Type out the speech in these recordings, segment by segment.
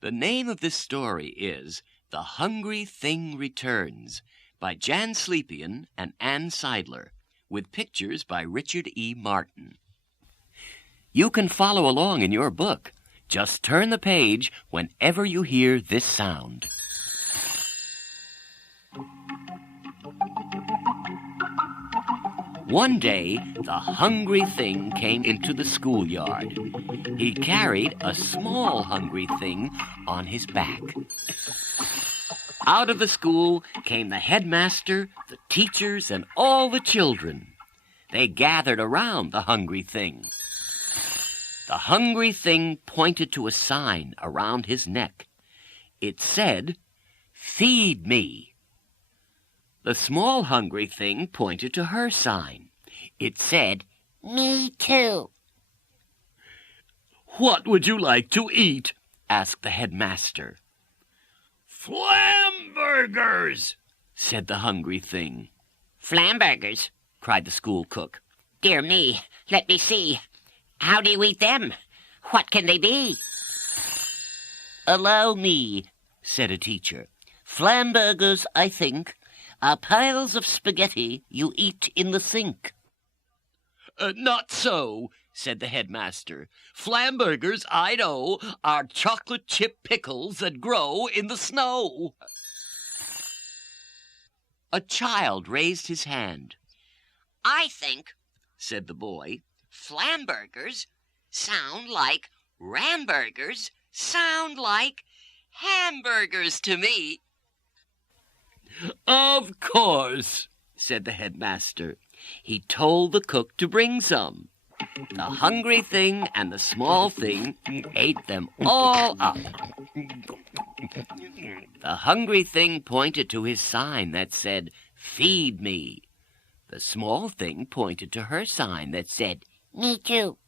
The name of this story is The Hungry Thing Returns by Jan Slepian and Ann Seidler, with pictures by Richard E. Martin. You can follow along in your book. Just turn the page whenever you hear this sound. One day, the hungry thing came into the schoolyard. He carried a small hungry thing on his back. Out of the school came the headmaster, the teachers, and all the children. They gathered around the hungry thing. The hungry thing pointed to a sign around his neck. It said, "Feed me." The small hungry thing pointed to her sign. It said, "Me too." "What would you like to eat?" asked the headmaster. "Flamburgers," said the hungry thing. "Flamburgers?" cried the school cook. "Dear me, let me see. How do you eat them? What can they be?" "Allow me," said a teacher. "Flamburgers, I think, are piles of spaghetti you eat in the sink." Not so," said the headmaster. "Flamburgers, I know, are chocolate chip pickles that grow in the snow." A child raised his hand. "I think," said the boy, "Flamburgers sound like Ramburgers sound like hamburgers to me." "Of course," said the headmaster. He told the cook to bring some. The hungry thing and the small thing ate them all up. The hungry thing pointed to his sign that said, "Feed me." The small thing pointed to her sign that said, "Me too."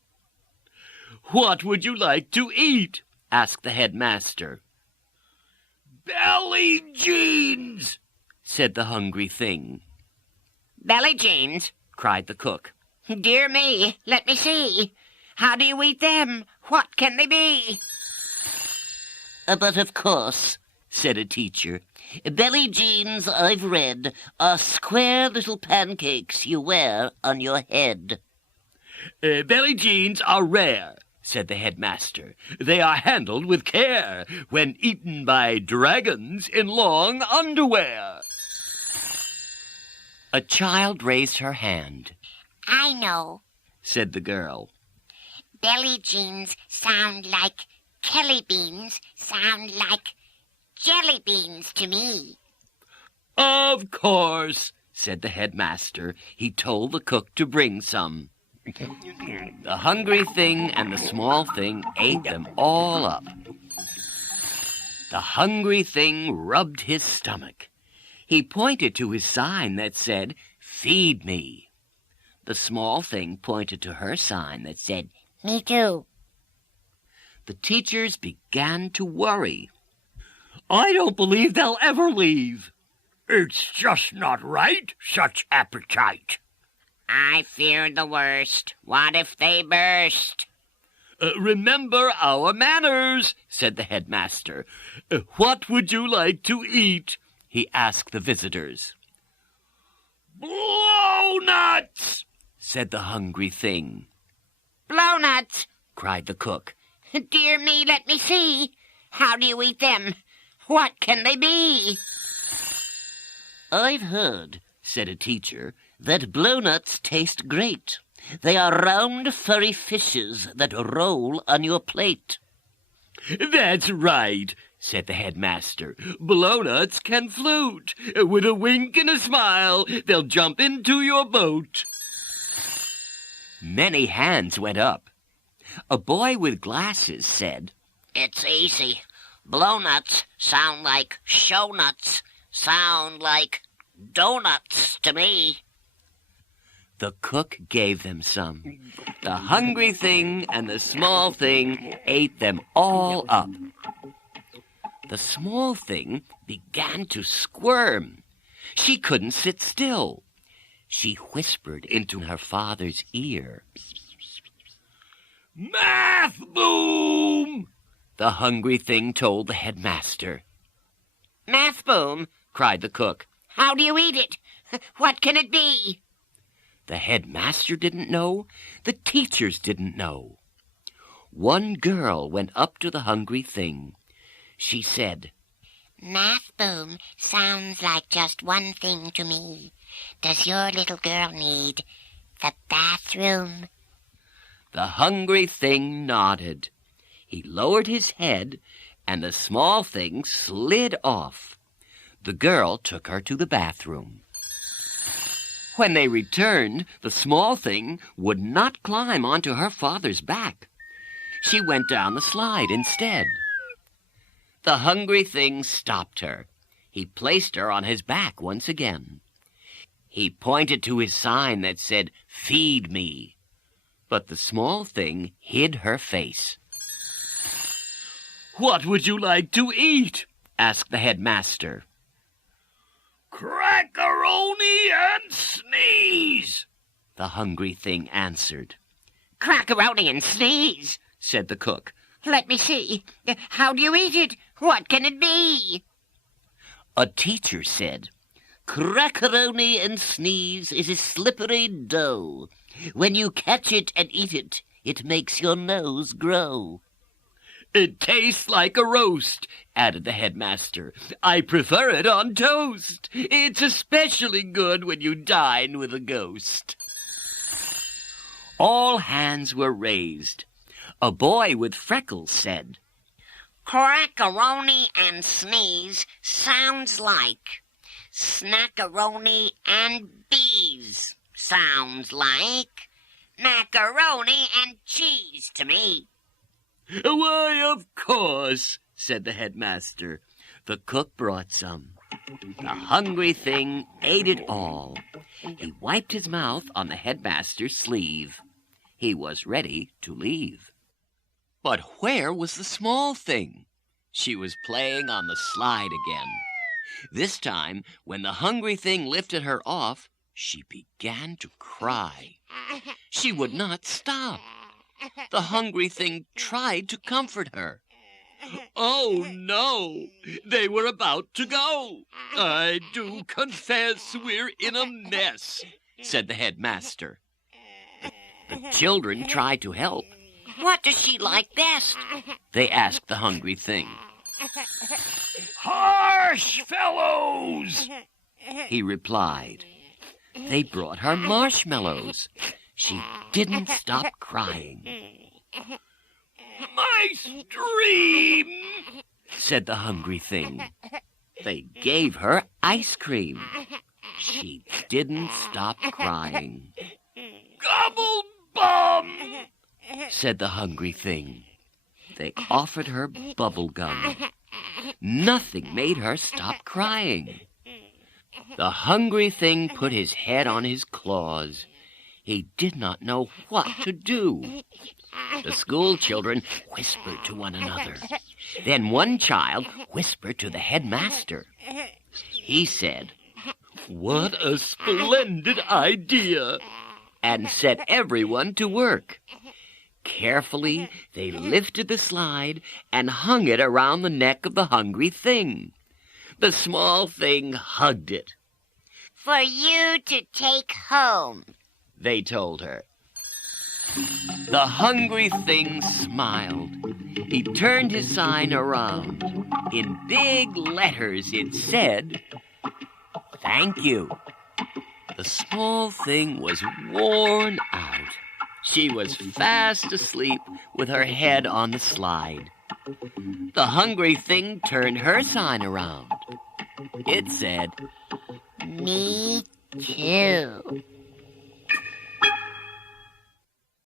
"What would you like to eat?" asked the headmaster. "Belly jeans," said the hungry thing. "Belly jeans?" cried the cook. "Dear me, let me see. How do you eat them? What can they be?" "But of course," said a teacher. "Belly jeans, I've read, are square little pancakes you wear on your head." "Belly jeans are rare," said the headmaster. "They are handled with care when eaten by dragons in long underwear." A child raised her hand. "I know," said the girl. "Belly jeans sound like Kelly beans sound like jelly beans to me." "Of course," said the headmaster. He told the cook to bring some. The hungry thing and the small thing ate them all up. The hungry thing rubbed his stomach. He pointed to his sign that said, "Feed me." The small thing pointed to her sign that said, "Me too." The teachers began to worry. "I don't believe they'll ever leave." "It's just not right, such appetite." "I fear the worst. What if they burst?" "Remember our manners," said the headmaster. "What would you like to eat?" he asked the visitors. "Blownuts," said the hungry thing. "Blownuts!" cried the cook. "Dear me, let me see. How do you eat them? What can they be?" "I've heard," said a teacher, "that blownuts taste great. They are round, furry fishes that roll on your plate." "That's right," said the headmaster. "Blownuts can float. With a wink and a smile, they'll jump into your boat." Many hands went up. A boy with glasses said, "It's easy. Blownuts sound like shownuts, sound like donuts to me." The cook gave them some. The hungry thing and the small thing ate them all up. The small thing began to squirm. She couldn't sit still. She whispered into her father's ear. "Math boom!" the hungry thing told the headmaster. Math Boom, Cried the cook. how do you eat it? What can it be? The headmaster didn't know. The teachers didn't know. One girl went up to the hungry thing. She said, Math Boom sounds like just one thing to me. Does your little girl need the bathroom? The hungry thing nodded. He lowered his head, and the small thing slid off. The girl took her to the bathroom. When they returned, the small thing would not climb onto her father's back. She went down the slide instead. The hungry thing stopped her. He placed her on his back once again. He pointed to his sign that said, "Feed me." But the small thing hid her face. "What would you like to eat?" asked the headmaster. "Crackaroni and sneeze," the hungry thing answered. Crackaroni and sneeze, Said the cook. let me see. How do you eat it? What can it be? A teacher said, Crackaroni and sneeze is a slippery dough. When you catch it and eat it, it makes your nose grow. "It tastes like a roast," added the headmaster. "I prefer it on toast. It's especially good when you dine with a ghost." All hands were raised. A boy with freckles said, Crackaroni and sneeze sounds like snackaroni and bees. Sounds like macaroni and cheese to me. "Why, of course," said the headmaster. The cook brought some. The hungry thing ate it all. He wiped his mouth on the headmaster's sleeve. He was ready to leave. But where was the small thing? She was playing on the slide again. This time, when the hungry thing lifted her off, she began to cry. She would not stop. The hungry thing tried to comfort her. "Oh, no, they were about to go. I do confess we're in a mess," said the headmaster. The children tried to help. What does she like best? They asked the hungry thing. "Harsh fellows," he replied. They brought her marshmallows. She didn't stop crying. "My stream," said the hungry thing. They gave her ice cream. She didn't stop crying. "Gobble bum," said the hungry thing. They offered her bubble gum. Nothing made her stop crying. The hungry thing put his head on his claws. He did not know what to do. The school children whispered to one another. Then one child whispered to the headmaster. He said, "What a splendid idea!" and set everyone to work. Carefully, they lifted the slide and hung it around the neck of the hungry thing. The small thing hugged it. For you to take home. They told her. The hungry thing smiled. He turned his sign around. In big letters it said, "Thank you." The small thing was worn out. She was fast asleep with her head on the slide. The hungry thing turned her sign around. It said, Me too.